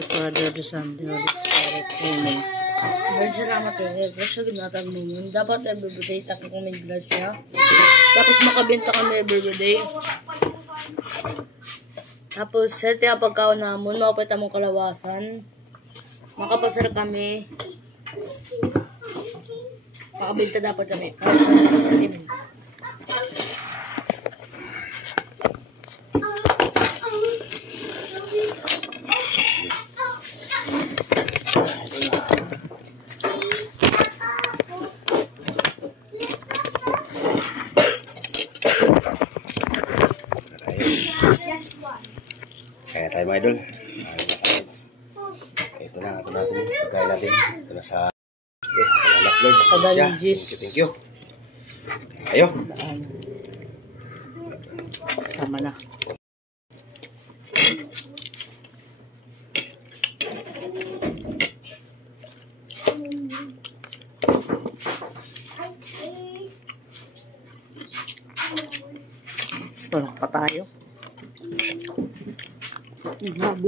Father, the Son, the Holy Spirit. Amen. Very salamat eh. Grasya ginatag mo yun. Dapat everyday taka kung may grasya. Tapos makabenta kami everyday. Tapos healthy ang pagkaon namon. Makapita mong kalawasan. Makapasar kami. Makabenta dapat kami. Kaya tayo mga idol. Ito na itong pagkain natin. Ito na sa salamat Lord. Thank you. Ayo. Tama na. Wala pa tayo.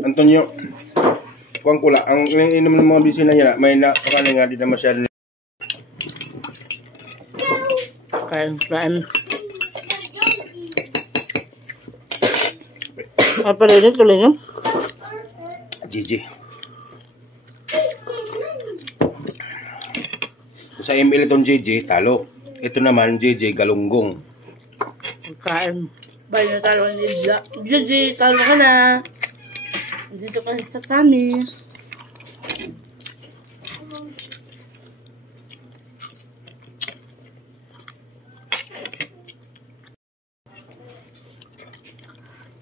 Antonio, kuang kula. Ang inom ng mga bisina niya, may nakakala nga di na masyado. Kain. Apa rin tuloy nyo? Gigi. Sa ML itong JJ, talo. Ito naman, JJ, galunggong. Kain. Bye na talo ni Gigi, talo ka na. Dito ka sa kami.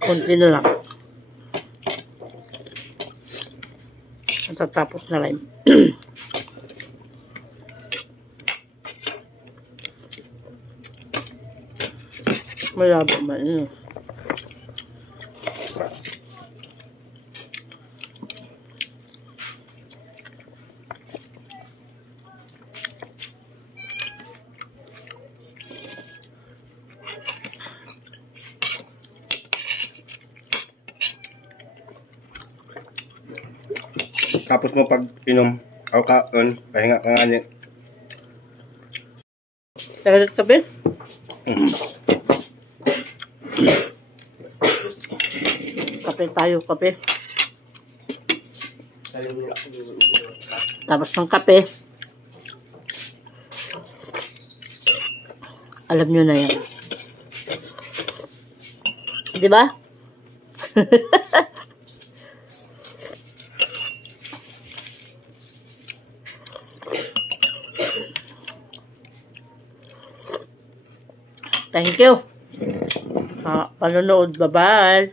Kunti na lang. Matatapos na lang. Malabo ba yun? Tapos mo pag inom, o kaon, pahinga ka nga niya. Tagal kape? Kape tayo, kape. Tapos ng kape. Alam nyo na yan. Diba? Thank you. Panonood. Bye-bye.